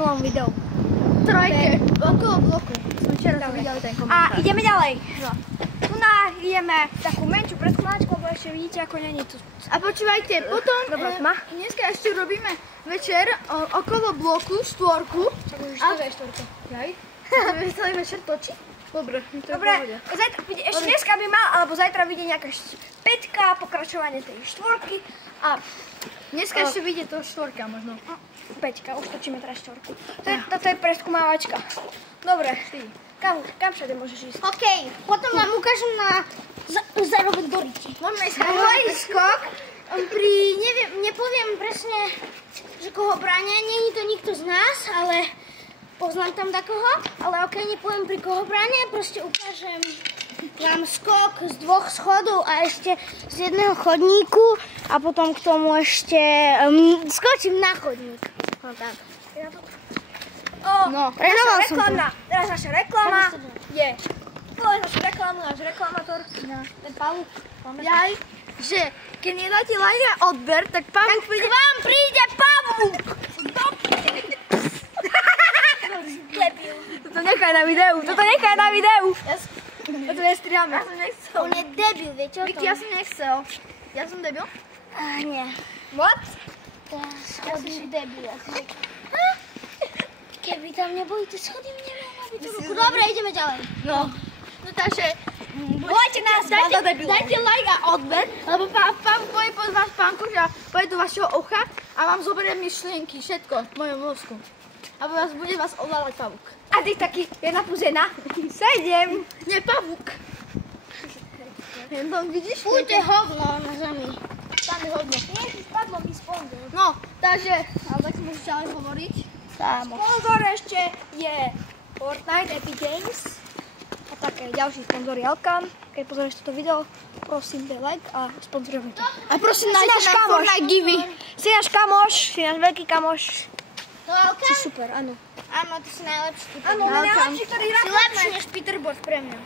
minulom videu. Trojke, okolo bloku. Som včera videl ten komentár. A ideme ďalej. No. Tu ideme takú menšiu preskúmačku, lebo ešte vidíte, ako není tu. A počúvajte, potom Dobrá tma. dneska ešte robíme večer okolo bloku, štvorku. A to je štvorka. Jaj? Budeme celý večer točiť? Dobre, to je Dobre, pohode. zajtra, ešte dneska by mal, alebo zajtra vyjde nejaká päťka, pokračovanie tej štvorky a Dneska ešte vyjde to štvorka možno. päťka, už točíme teraz štvorku. Toto je preskúmávačka. Dobre, kam všade môžeš ísť? OK, potom vám ukážem na zároveň Doriti. Môžeme ísť Môj skok pri, nepoviem presne, že koho bráňa, nie je to nikto z nás, ale poznám tam takoho, ale OK, nepoviem pri koho bráňa, proste ukážem vám skok z 2 schodov a ešte z 1 chodníku a potom k tomu ešte skočím na chodník. No tak. No, Renoval som to. Teraz naša reklama je. Povedz našu reklamu, náš reklamátor, ten Pavúk. Jaj, že keď nedáte like a odber, tak Pavúk príde. K vám príde Pavúk! Toto nechaj na videu, toto nechaj na videu. Toto nestriháme. Ja som nechcel. On je debil, viete o tom? Vicky, ja som nechcel. Ja som debil? Nie. What? Ja som debil, asi. Keby tam neboli tie schody, nemám aby to ruku. Dobre, ideme ďalej. No takže Volajte nás, dajte like a odber, lebo pán poje pod váš pánkoš a poje do vašeho ucha a vám zoberie myšlienky, všetko v mojom mozku. A bude vás ovládať pavúk. A ty taký 1+1? 7! Nie, pavúk. Vidíš? Fuj, to je hovno na zemi. Tam je hodno. Nie, ti spadlo mi sponzor. No, takže, ale tak môžeš ďalej hovoriť. Sponzor ešte je Fortnite, Epic Games. A také ďalší sponzor je Alkan. Keď pozrieš toto video, prosím daj like a sponzorujem to. A prosím, najte na Fortnite Givy. Si náš kamoš, si náš veľký kamoš. To je Alkan? Si super, áno. Áno, ty si najlepší. Áno, on je najlepší, ktorý hrá Si lepší než Peterboard pre mňa.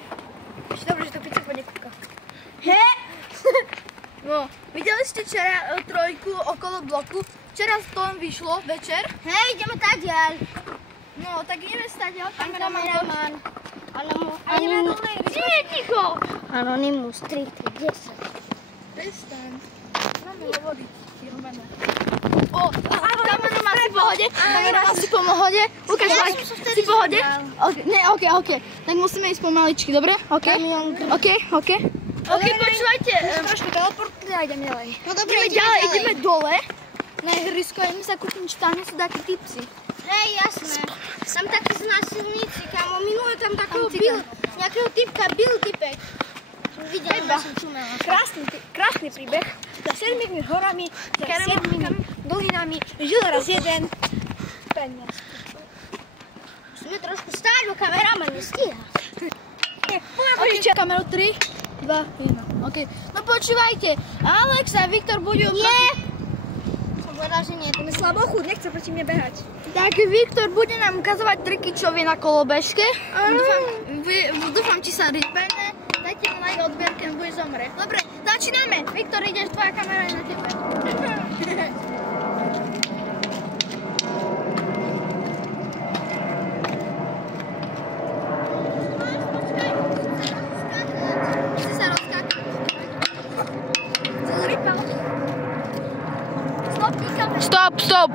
Ešte dobre, že to Peter bude kúka. No, videli ste včera trojku okolo bloku? Včera z toho vyšlo večer. Hej, ideme tadiaľ. No, tak ideme stať, Kameraman. Nie, Niko! Anonymous 3310. Prestaň. Máme hovoriť. O, kameraman si v pohode? Kameraman si v pohode? Ukáž like. Si v pohode? OK. Tak musíme ísť pomaličky, dobre? OK, počúvajte. Trošku teleportli a ideme ďalej. No dobre, Ideme ďalej, ideme dole. Na ihrisko, ideme sa kúpiť, či tam sú také tipsy. Hej, jasné. Tam takí znásilníci, kámo. Minule tam takého nejakého typka bil typek. Som videla, som čumela. Krásny príbeh. Za 7 horami, za 7 dolinami žil raz jeden peniaz. Musíme trošku stáť, bo kameraman nestíha. Kameru 3, 2, 1. OK. No počúvajte, Alex a Viktor budú... Nie! Som povedal, že nie. On je slabochud, nechce proti mne behať. Tak Viktor bude nám ukazovať triky, čo vie na kolobežke. Dúfam, či sa rýbene. Dajte mu like odber, keď bude zomre. Dobre, začíname. Viktor, ideš, tvoja kamera je na tebe. Stop.